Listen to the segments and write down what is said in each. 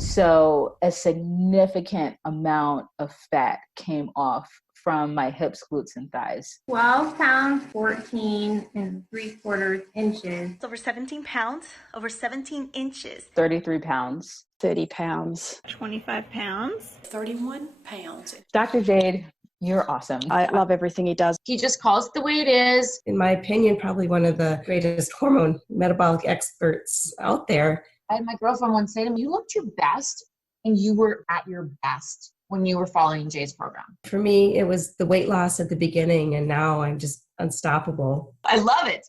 So a significant amount of fat came off from my hips, glutes, and thighs. 12 pounds, 14 and 3/4 inches. Over 17 pounds, over 17 inches. 33 pounds. 30 pounds. 25 pounds. 31 pounds. Dr. Jade, you're awesome. I love everything he does. He just calls it the way it is. In my opinion, probably one of the greatest hormone metabolic experts out there. I had my girlfriend once say to me, you looked your best and you were at your best when you were following Jay's program. For me, it was the weight loss at the beginning, and now I'm just unstoppable. I love it.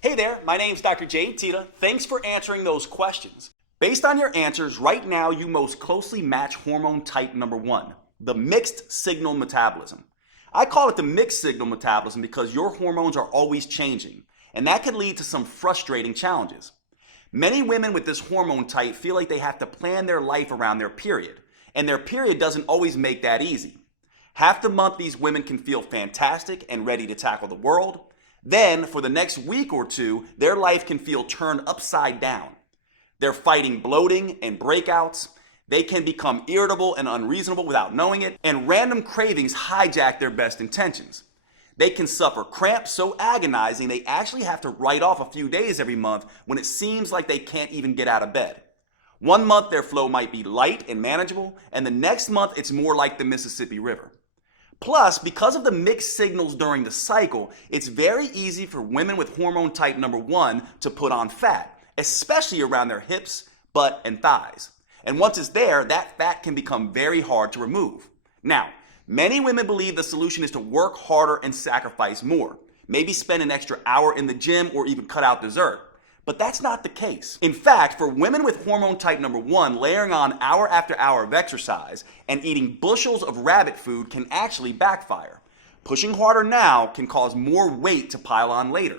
Hey there, my name's Dr. Jade Tita. Thanks for answering those questions. Based on your answers, right now you most closely match hormone type number 1, the mixed signal metabolism. I call it the mixed signal metabolism because your hormones are always changing, and that can lead to some frustrating challenges. Many women with this hormone type feel like they have to plan their life around their period, and their period doesn't always make that easy. Half the month these women can feel fantastic and ready to tackle the world. Then, for the next week or two, their life can feel turned upside down. They're fighting bloating and breakouts. They can become irritable and unreasonable without knowing it, and random cravings hijack their best intentions. They can suffer cramps so agonizing they actually have to write off a few days every month when it seems like they can't even get out of bed. One month their flow might be light and manageable, and the next month it's more like the Mississippi River. Plus, because of the mixed signals during the cycle, it's very easy for women with hormone type number 1 to put on fat, especially around their hips, butt, and thighs. And once it's there, that fat can become very hard to remove. Now, many women believe the solution is to work harder and sacrifice more. Maybe spend an extra hour in the gym or even cut out dessert. But that's not the case. In fact, for women with hormone type number 1, layering on hour after hour of exercise and eating bushels of rabbit food can actually backfire. Pushing harder now can cause more weight to pile on later.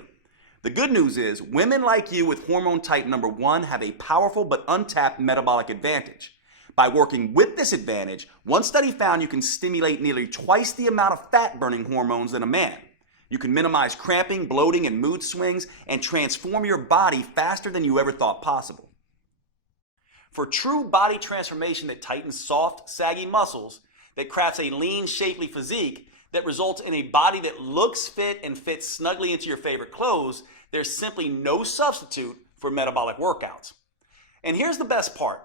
The good news is, women like you with hormone type number 1 have a powerful but untapped metabolic advantage. By working with this advantage, one study found you can stimulate nearly twice the amount of fat-burning hormones than a man. You can minimize cramping, bloating, and mood swings, and transform your body faster than you ever thought possible. For true body transformation that tightens soft, saggy muscles, that crafts a lean, shapely physique, that results in a body that looks fit and fits snugly into your favorite clothes, there's simply no substitute for metabolic workouts. And here's the best part.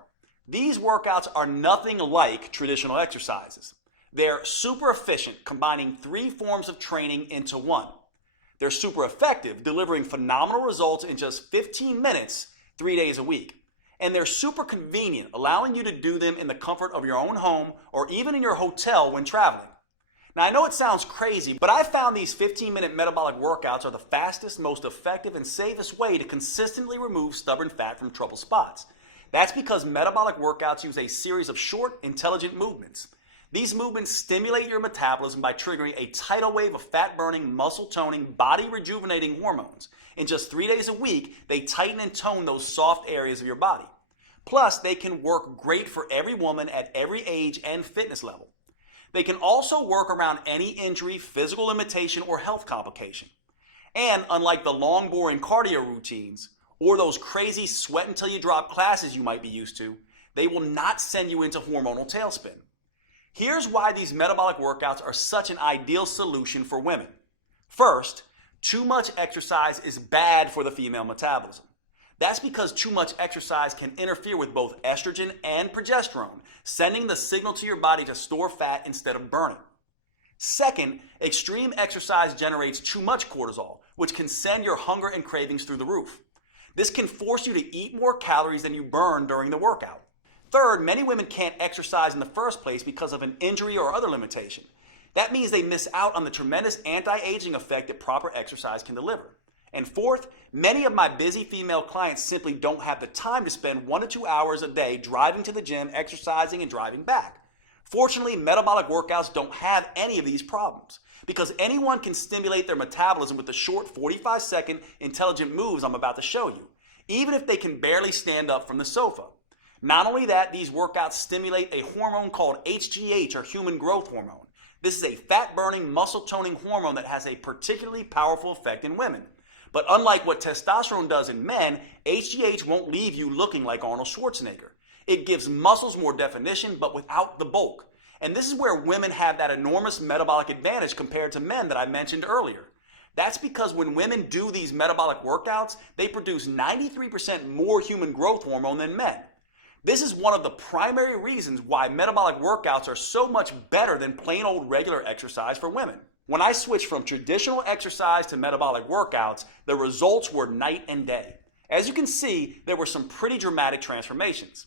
These workouts are nothing like traditional exercises. They're super efficient, combining 3 forms of training into one. They're super effective, delivering phenomenal results in just 15 minutes, 3 days a week. And they're super convenient, allowing you to do them in the comfort of your own home or even in your hotel when traveling. Now, I know it sounds crazy, but I found these 15-minute metabolic workouts are the fastest, most effective, and safest way to consistently remove stubborn fat from trouble spots. That's because metabolic workouts use a series of short, intelligent movements. These movements stimulate your metabolism by triggering a tidal wave of fat-burning, muscle-toning, body-rejuvenating hormones. In just 3 days a week, they tighten and tone those soft areas of your body. Plus, they can work great for every woman at every age and fitness level. They can also work around any injury, physical limitation, or health complication. And unlike the long, boring cardio routines, or those crazy sweat until you drop classes you might be used to, they will not send you into hormonal tailspin. Here's why these metabolic workouts are such an ideal solution for women. First, too much exercise is bad for the female metabolism. That's because too much exercise can interfere with both estrogen and progesterone, sending the signal to your body to store fat instead of burn it. Second, extreme exercise generates too much cortisol, which can send your hunger and cravings through the roof. This can force you to eat more calories than you burn during the workout. Third, many women can't exercise in the first place because of an injury or other limitation. That means they miss out on the tremendous anti-aging effect that proper exercise can deliver. And fourth, many of my busy female clients simply don't have the time to spend 1 to 2 hours a day driving to the gym, exercising, and driving back. Fortunately, metabolic workouts don't have any of these problems because anyone can stimulate their metabolism with the short 45-second intelligent moves I'm about to show you, even if they can barely stand up from the sofa. Not only that, these workouts stimulate a hormone called HGH, or human growth hormone. This is a fat-burning, muscle-toning hormone that has a particularly powerful effect in women. But unlike what testosterone does in men, HGH won't leave you looking like Arnold Schwarzenegger. It gives muscles more definition, but without the bulk. And this is where women have that enormous metabolic advantage compared to men that I mentioned earlier. That's because when women do these metabolic workouts, they produce 93% more human growth hormone than men. This is one of the primary reasons why metabolic workouts are so much better than plain old regular exercise for women. When I switched from traditional exercise to metabolic workouts, the results were night and day. As you can see, there were some pretty dramatic transformations.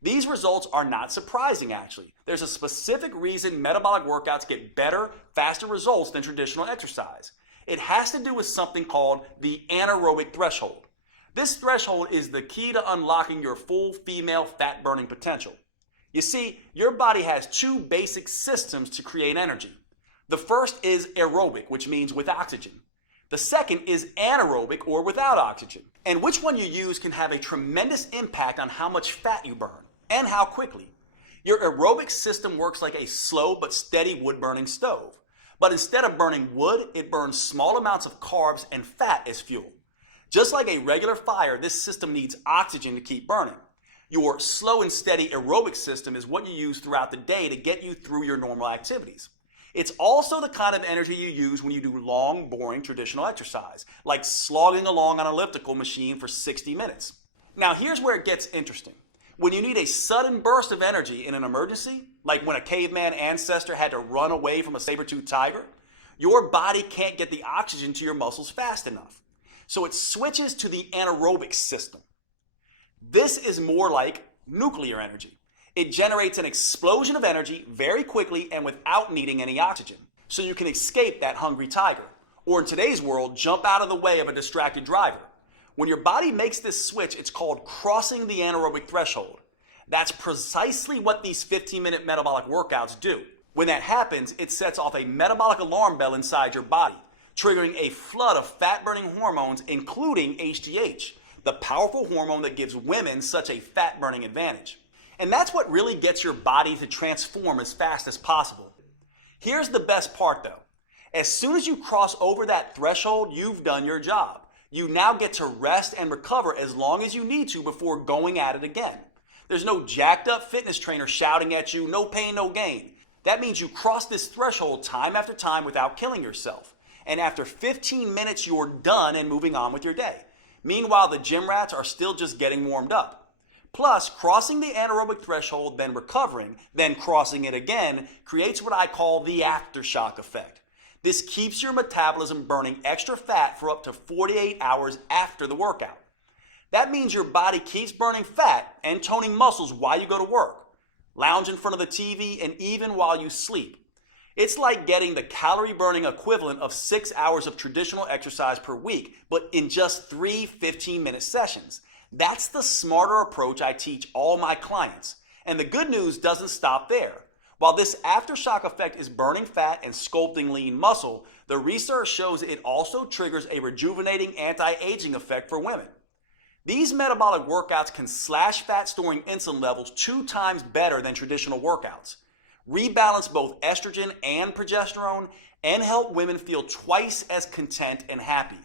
These results are not surprising, actually. There's a specific reason metabolic workouts get better, faster results than traditional exercise. It has to do with something called the anaerobic threshold. This threshold is the key to unlocking your full female fat burning potential. You see, your body has two basic systems to create energy. The first is aerobic, which means with oxygen. The second is anaerobic, or without oxygen. And which one you use can have a tremendous impact on how much fat you burn and how quickly. Your aerobic system works like a slow but steady wood-burning stove. But instead of burning wood, it burns small amounts of carbs and fat as fuel. Just like a regular fire, this system needs oxygen to keep burning. Your slow and steady aerobic system is what you use throughout the day to get you through your normal activities. It's also the kind of energy you use when you do long, boring traditional exercise, like slogging along on an elliptical machine for 60 minutes. Now here's where it gets interesting. When you need a sudden burst of energy in an emergency, like when a caveman ancestor had to run away from a saber-toothed tiger, your body can't get the oxygen to your muscles fast enough. So it switches to the anaerobic system. This is more like nuclear energy. It generates an explosion of energy very quickly and without needing any oxygen. So you can escape that hungry tiger, or in today's world, jump out of the way of a distracted driver. When your body makes this switch, it's called crossing the anaerobic threshold. That's precisely what these 15-minute metabolic workouts do. When that happens, it sets off a metabolic alarm bell inside your body, triggering a flood of fat-burning hormones, including HGH, the powerful hormone that gives women such a fat-burning advantage. And that's what really gets your body to transform as fast as possible. Here's the best part though. As soon as you cross over that threshold, you've done your job. You now get to rest and recover as long as you need to before going at it again. There's no jacked up fitness trainer shouting at you, no pain, no gain. That means you cross this threshold time after time without killing yourself. And after 15 minutes, you're done and moving on with your day. Meanwhile, the gym rats are still just getting warmed up. Plus, crossing the anaerobic threshold, then recovering, then crossing it again, creates what I call the aftershock effect. This keeps your metabolism burning extra fat for up to 48 hours after the workout. That means your body keeps burning fat and toning muscles while you go to work, lounge in front of the TV, and even while you sleep. It's like getting the calorie burning equivalent of 6 hours of traditional exercise per week, but in just 3 15-minute sessions. That's the smarter approach I teach all my clients. And the good news doesn't stop there. While this aftershock effect is burning fat and sculpting lean muscle, the research shows it also triggers a rejuvenating anti-aging effect for women. These metabolic workouts can slash fat storing insulin levels 2 times better than traditional workouts, rebalance both estrogen and progesterone, and help women feel twice as content and happy.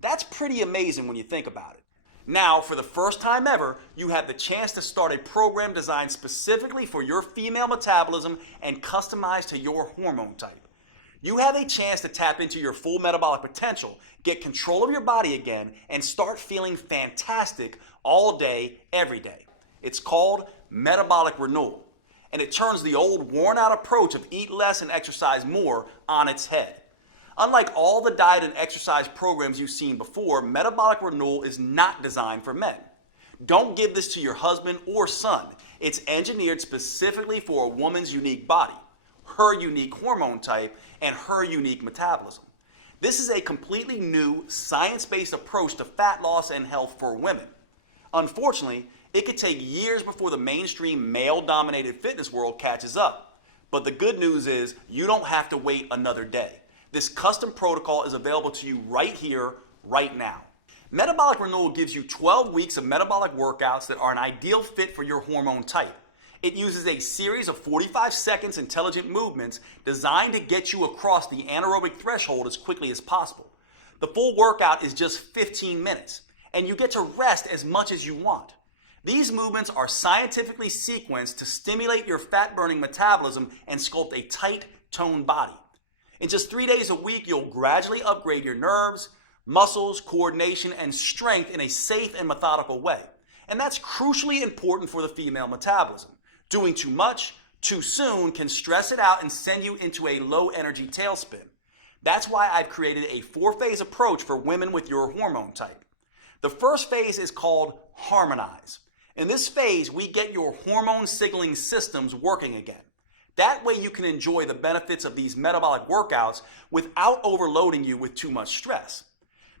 That's pretty amazing when you think about it. Now, for the first time ever, you have the chance to start a program designed specifically for your female metabolism and customized to your hormone type. You have a chance to tap into your full metabolic potential, get control of your body again, and start feeling fantastic all day, every day. It's called metabolic renewal, and it turns the old worn-out approach of eat less and exercise more on its head. Unlike all the diet and exercise programs you've seen before, metabolic renewal is not designed for men. Don't give this to your husband or son. It's engineered specifically for a woman's unique body, her unique hormone type, and her unique metabolism. This is a completely new, science-based approach to fat loss and health for women. Unfortunately, it could take years before the mainstream male-dominated fitness world catches up. But the good news is you don't have to wait another day. This custom protocol is available to you right here, right now. Metabolic Renewal gives you 12 weeks of metabolic workouts that are an ideal fit for your hormone type. It uses a series of 45 seconds intelligent movements designed to get you across the anaerobic threshold as quickly as possible. The full workout is just 15 minutes, and you get to rest as much as you want. These movements are scientifically sequenced to stimulate your fat-burning metabolism and sculpt a tight, toned body. In just 3 days a week, you'll gradually upgrade your nerves, muscles, coordination, and strength in a safe and methodical way. And that's crucially important for the female metabolism. Doing too much, too soon can stress it out and send you into a low-energy tailspin. That's why I've created a 4-phase approach for women with your hormone type. The first phase is called Harmonize. In this phase, we get your hormone signaling systems working again. That way you can enjoy the benefits of these metabolic workouts without overloading you with too much stress.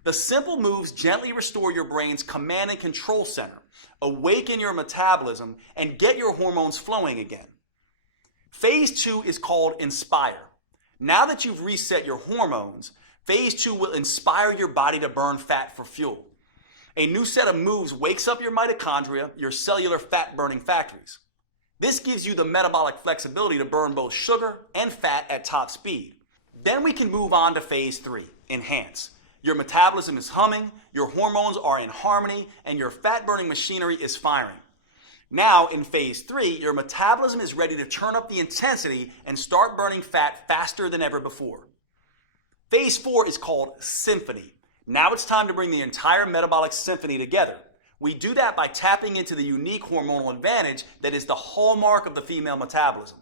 The simple moves gently restore your brain's command and control center, awaken your metabolism, and get your hormones flowing again. Phase 2 is called Inspire. Now that you've reset your hormones, phase 2 will inspire your body to burn fat for fuel. A new set of moves wakes up your mitochondria, your cellular fat-burning factories. This gives you the metabolic flexibility to burn both sugar and fat at top speed. Then we can move on to phase 3, Enhance. Your metabolism is humming, your hormones are in harmony, and your fat-burning machinery is firing. Now, in phase 3, your metabolism is ready to turn up the intensity and start burning fat faster than ever before. Phase 4 is called Symphony. Now it's time to bring the entire metabolic symphony together. We do that by tapping into the unique hormonal advantage that is the hallmark of the female metabolism,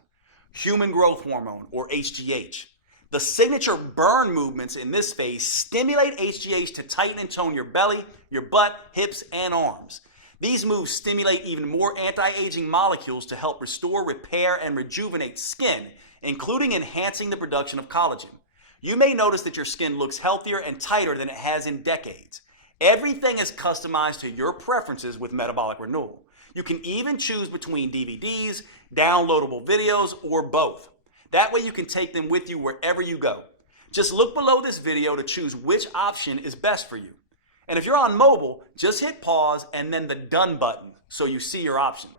human growth hormone, or HGH. The signature burn movements in this phase stimulate HGH to tighten and tone your belly, your butt, hips, and arms. These moves stimulate even more anti-aging molecules to help restore, repair, and rejuvenate skin, including enhancing the production of collagen. You may notice that your skin looks healthier and tighter than it has in decades. Everything is customized to your preferences with Metabolic Renewal. You can even choose between DVDs, downloadable videos, or both. That way you can take them with you wherever you go. Just look below this video to choose which option is best for you. And if you're on mobile, just hit pause and then the done button so you see your option.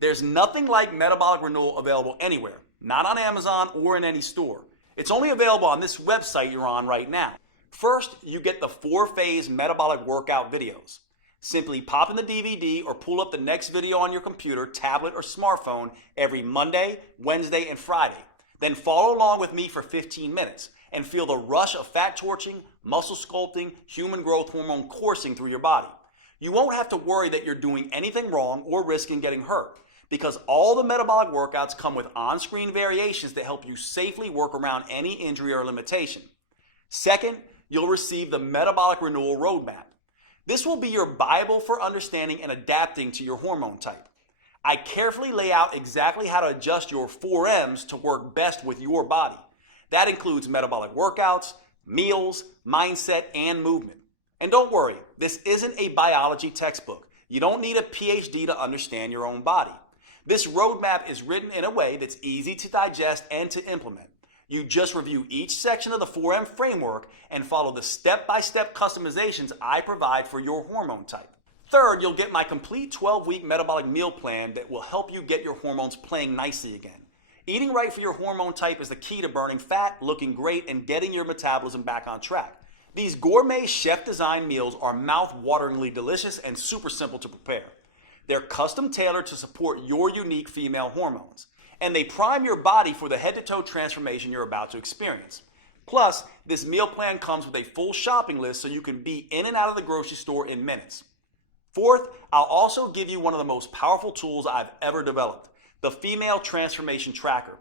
There's nothing like Metabolic Renewal available anywhere, not on Amazon or in any store. It's only available on this website you're on right now. First, you get the 4-phase metabolic workout videos. Simply pop in the DVD or pull up the next video on your computer, tablet, or smartphone every Monday, Wednesday, and Friday. Then follow along with me for 15 minutes and feel the rush of fat torching, muscle sculpting, human growth hormone coursing through your body. You won't have to worry that you're doing anything wrong or risking getting hurt, because all the metabolic workouts come with on-screen variations that help you safely work around any injury or limitation. Second, you'll receive the Metabolic Renewal Roadmap. This will be your Bible for understanding and adapting to your hormone type. I carefully lay out exactly how to adjust your 4Ms to work best with your body. That includes metabolic workouts, meals, mindset, and movement. And don't worry, this isn't a biology textbook. You don't need a PhD to understand your own body. This roadmap is written in a way that's easy to digest and to implement. You just review each section of the 4M framework and follow the step-by-step customizations I provide for your hormone type. Third, you'll get my complete 12-week metabolic meal plan that will help you get your hormones playing nicely again. Eating right for your hormone type is the key to burning fat, looking great, and getting your metabolism back on track. These gourmet chef-designed meals are mouth-wateringly delicious and super simple to prepare. They're custom tailored to support your unique female hormones, and they prime your body for the head-to-toe transformation you're about to experience. Plus, this meal plan comes with a full shopping list so you can be in and out of the grocery store in minutes. Fourth, I'll also give you one of the most powerful tools I've ever developed, the Female Transformation Tracker.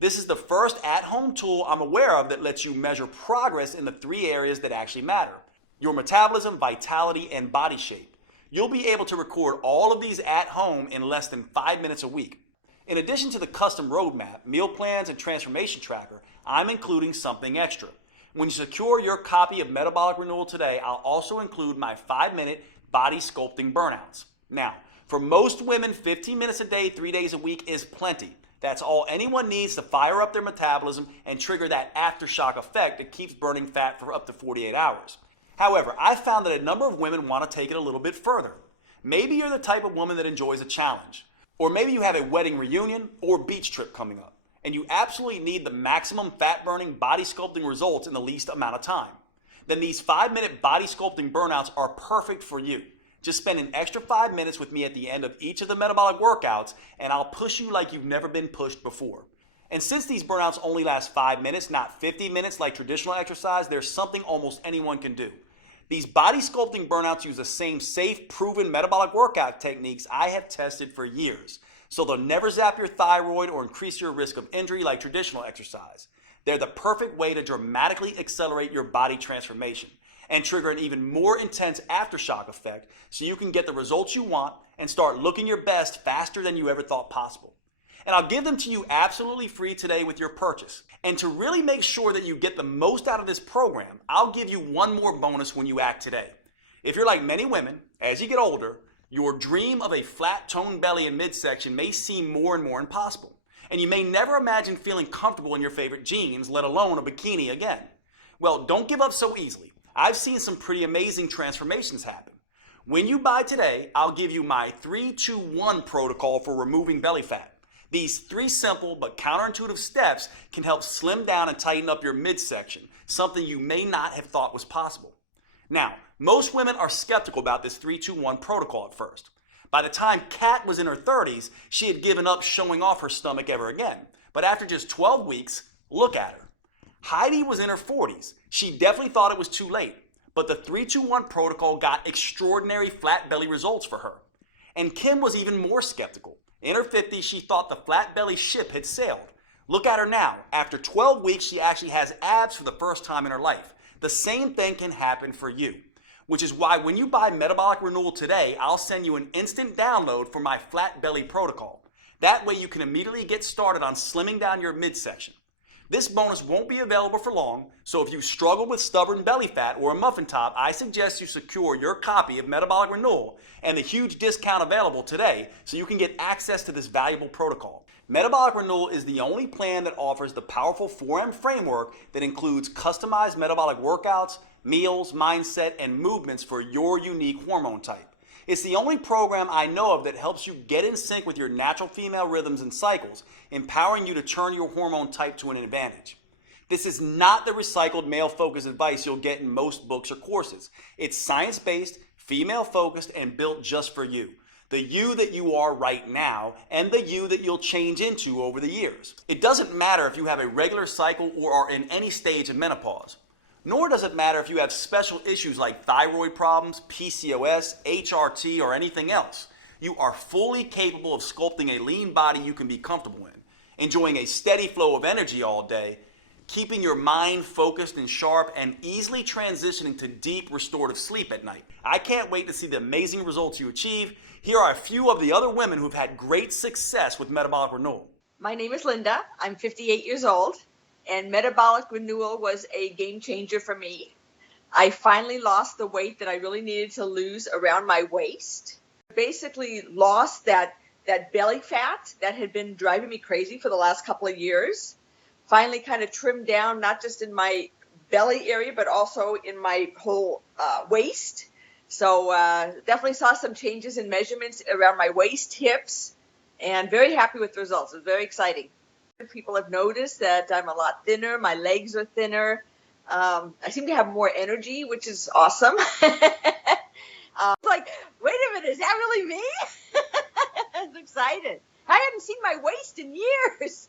This is the first at-home tool I'm aware of that lets you measure progress in the 3 areas that actually matter: your metabolism, vitality, and body shape. You'll be able to record all of these at home in less than 5 minutes a week. In addition to the custom roadmap, meal plans, and transformation tracker, I'm including something extra. When you secure your copy of Metabolic Renewal today, I'll also include my 5-minute body sculpting burnouts. Now, for most women, 15 minutes a day, 3 days a week is plenty. That's all anyone needs to fire up their metabolism and trigger that aftershock effect that keeps burning fat for up to 48 hours. However, I've found that a number of women want to take it a little bit further. Maybe you're the type of woman that enjoys a challenge. Or maybe you have a wedding reunion or beach trip coming up, and you absolutely need the maximum fat-burning, body sculpting results in the least amount of time. then these 5-minute body sculpting burnouts are perfect for you. Just spend an extra 5 minutes with me at the end of each of the metabolic workouts, and I'll push you like you've never been pushed before. And since these burnouts only last 5 minutes, not 50 minutes like traditional exercise, there's something almost anyone can do. These body sculpting burnouts use the same safe, proven metabolic workout techniques I have tested for years. So they'll never zap your thyroid or increase your risk of injury like traditional exercise. They're the perfect way to dramatically accelerate your body transformation and trigger an even more intense aftershock effect so you can get the results you want and start looking your best faster than you ever thought possible. And I'll give them to you absolutely free today with your purchase. And to really make sure that you get the most out of this program, I'll give you one more bonus when you act today. If you're like many women, as you get older, your dream of a flat toned belly and midsection may seem more and more impossible. And you may never imagine feeling comfortable in your favorite jeans, let alone a bikini again. Well, don't give up so easily. I've seen some pretty amazing transformations happen. When you buy today, I'll give you my 3-2-1 protocol for removing belly fat. These 3 simple but counterintuitive steps can help slim down and tighten up your midsection, something you may not have thought was possible. Now, most women are skeptical about this 3-2-1 protocol at first. By the time Kat was in her 30s, she had given up showing off her stomach ever again. But after just 12 weeks, look at her. Heidi was in her 40s. She definitely thought it was too late, but the 3-2-1 protocol got extraordinary flat belly results for her. And Kim was even more skeptical. In her 50s, she thought the flat belly ship had sailed. Look at her now. After 12 weeks, she actually has abs for the first time in her life. The same thing can happen for you, which is why when you buy Metabolic Renewal today, I'll send you an instant download for my flat belly protocol. That way you can immediately get started on slimming down your midsection. This bonus won't be available for long, so if you struggle with stubborn belly fat or a muffin top, I suggest you secure your copy of Metabolic Renewal and the huge discount available today so you can get access to this valuable protocol. Metabolic Renewal is the only plan that offers the powerful 4M framework that includes customized metabolic workouts, meals, mindset, and movements for your unique hormone type. It's the only program I know of that helps you get in sync with your natural female rhythms and cycles, empowering you to turn your hormone type to an advantage. This is not the recycled male-focused advice you'll get in most books or courses. It's science-based, female-focused, and built just for you. The you that you are right now, and the you that you'll change into over the years. It doesn't matter if you have a regular cycle or are in any stage of menopause. Nor does it matter if you have special issues like thyroid problems, PCOS, HRT, or anything else. You are fully capable of sculpting a lean body you can be comfortable in, enjoying a steady flow of energy all day, keeping your mind focused and sharp, and easily transitioning to deep restorative sleep at night. I can't wait to see the amazing results you achieve. Here are a few of the other women who've had great success with Metabolic Renewal. My name is Linda. I'm 58 years old, and Metabolic Renewal was a game changer for me. I finally lost the weight that I really needed to lose around my waist. Basically lost that belly fat that had been driving me crazy for the last couple of years. Finally kind of trimmed down, not just in my belly area, but also in my whole waist. So definitely saw some changes in measurements around my waist, hips, and very happy with the results. It was very exciting. People have noticed that I'm a lot thinner. My legs are thinner. I seem to have more energy, which is awesome. Like, wait a minute, is that really me? I was excited. I hadn't seen my waist in years.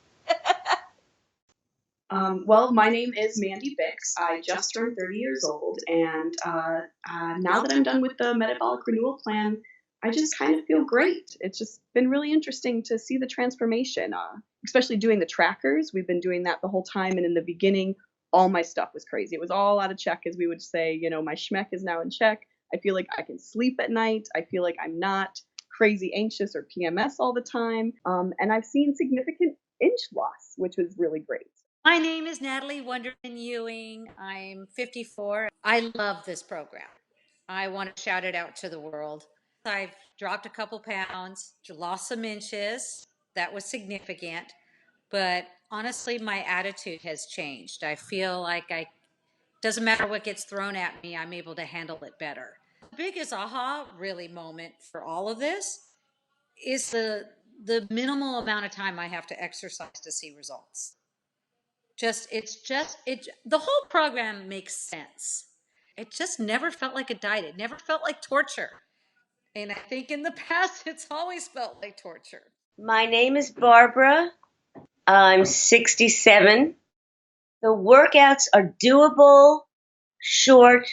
Well, my name is Mandy Bix. I just turned 30 years old, and now that I'm done with the Metabolic Renewal Plan, I just kind of feel great. It's just been really interesting to see the transformation, especially doing the trackers. We've been doing that the whole time, and in the beginning, all my stuff was crazy. It was all out of check, as we would say. You know, my schmeck is now in check. I feel like I can sleep at night. I feel like I'm not crazy anxious or PMS all the time. And I've seen significant inch loss, which was really great. My name is Natalie Wonderman Ewing. I'm 54. I love this program. I want to shout it out to the world. I've dropped a couple pounds, lost some inches. That was significant. But honestly, my attitude has changed. I feel like doesn't matter what gets thrown at me, I'm able to handle it better. The biggest aha really moment for all of this is the minimal amount of time I have to exercise to see results. The whole program makes sense. It just never felt like a diet. It never felt like torture. And I think in the past, it's always felt like torture. My name is Barbara. I'm 67. The workouts are doable, short,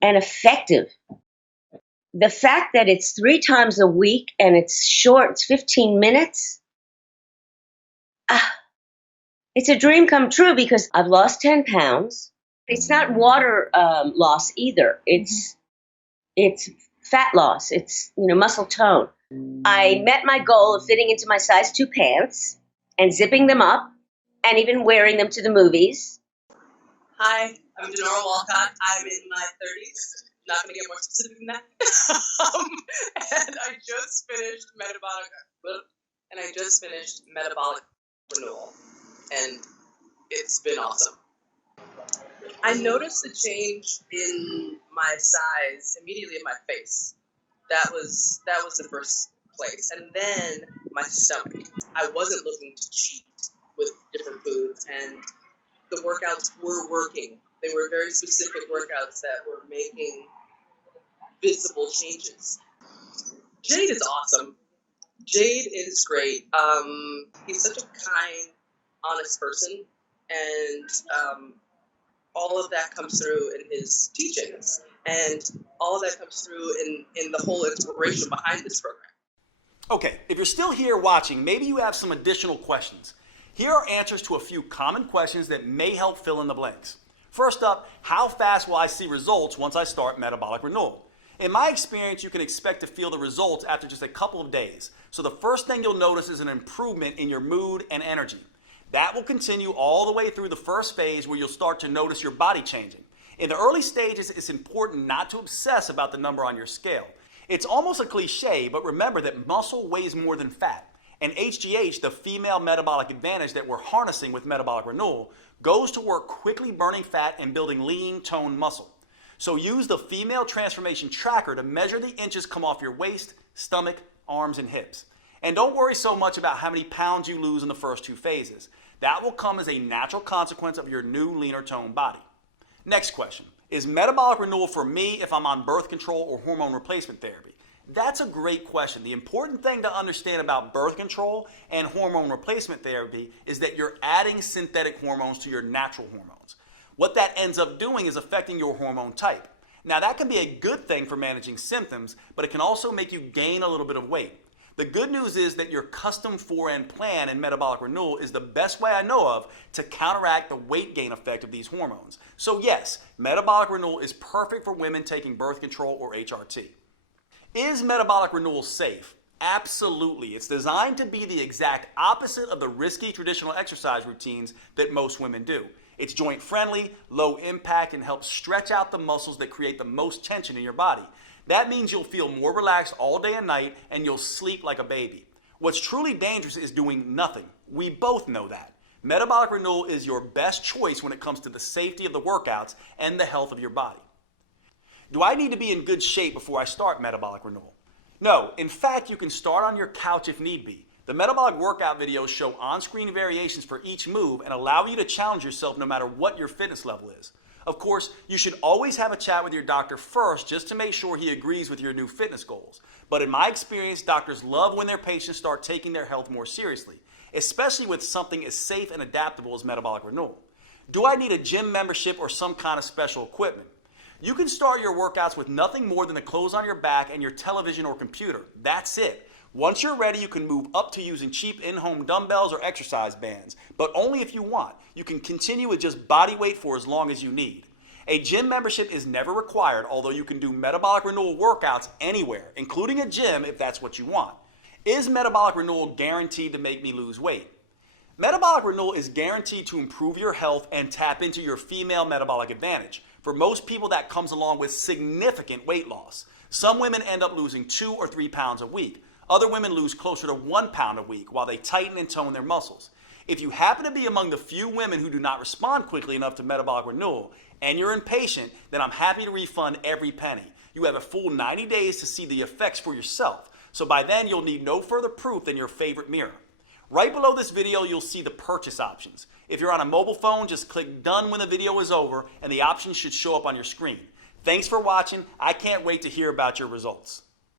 and effective. The fact that it's 3 times a week and it's short, it's 15 minutes, it's a dream come true because I've lost 10 pounds. It's not water loss either. It's fat loss. It's muscle tone. I met my goal of fitting into my size 2 pants and zipping them up and even wearing them to the movies. Hi, I'm Denora Walcott. I'm in my 30s. Not going to get more specific than that. And I just finished metabolic renewal, and it's been awesome. I noticed a change in my size immediately in my face. That was the first place, and then my stomach. I wasn't looking to cheat with different foods, and the workouts were working. They were very specific workouts that were making visible changes. Jade is awesome. Jade is great. He's such a kind, honest person, and all of that comes through in his teachings, and all of that comes through in the whole inspiration behind this program. Okay, if you're still here watching, maybe you have some additional questions. Here are answers to a few common questions that may help fill in the blanks. First up, how fast will I see results once I start metabolic renewal? In my experience, you can expect to feel the results after just a couple of days. So the first thing you'll notice is an improvement in your mood and energy. That will continue all the way through the first phase where you'll start to notice your body changing. In the early stages, it's important not to obsess about the number on your scale. It's almost a cliche, but remember that muscle weighs more than fat. And HGH, the female metabolic advantage that we're harnessing with metabolic renewal, goes to work quickly burning fat and building lean, toned muscle. So use the female transformation tracker to measure the inches come off your waist, stomach, arms, and hips. And don't worry so much about how many pounds you lose in the first 2 phases. That will come as a natural consequence of your new, leaner toned body. Next question. Is metabolic renewal for me if I'm on birth control or hormone replacement therapy? That's a great question. The important thing to understand about birth control and hormone replacement therapy is that you're adding synthetic hormones to your natural hormones. What that ends up doing is affecting your hormone type. Now that can be a good thing for managing symptoms, but it can also make you gain a little bit of weight. The good news is that your custom 4N plan in metabolic renewal is the best way I know of to counteract the weight gain effect of these hormones. So yes, metabolic renewal is perfect for women taking birth control or HRT. Is metabolic renewal safe? Absolutely. It's designed to be the exact opposite of the risky traditional exercise routines that most women do. It's joint friendly, low impact, and helps stretch out the muscles that create the most tension in your body. That means you'll feel more relaxed all day and night, and you'll sleep like a baby. What's truly dangerous is doing nothing. We both know that. Metabolic renewal is your best choice when it comes to the safety of the workouts and the health of your body. Do I need to be in good shape before I start metabolic renewal? No, in fact, you can start on your couch if need be. The metabolic workout videos show on-screen variations for each move and allow you to challenge yourself no matter what your fitness level is. Of course, you should always have a chat with your doctor first just to make sure he agrees with your new fitness goals. But in my experience, doctors love when their patients start taking their health more seriously, especially with something as safe and adaptable as metabolic renewal. Do I need a gym membership or some kind of special equipment? You can start your workouts with nothing more than the clothes on your back and your television or computer. That's it. Once you're ready, you can move up to using cheap in-home dumbbells or exercise bands, but only if you want. You can continue with just body weight for as long as you need. A gym membership is never required, although you can do metabolic renewal workouts anywhere, including a gym if that's what you want. Is metabolic renewal guaranteed to make me lose weight? Metabolic renewal is guaranteed to improve your health and tap into your female metabolic advantage. For most people, that comes along with significant weight loss. Some women end up losing 2 or 3 pounds a week. Other women lose closer to 1 pound a week while they tighten and tone their muscles. If you happen to be among the few women who do not respond quickly enough to metabolic renewal and you're impatient, then I'm happy to refund every penny. You have a full 90 days to see the effects for yourself. So by then, you'll need no further proof than your favorite mirror. Right below this video, you'll see the purchase options. If you're on a mobile phone, just click done when the video is over and the options should show up on your screen. Thanks for watching. I can't wait to hear about your results.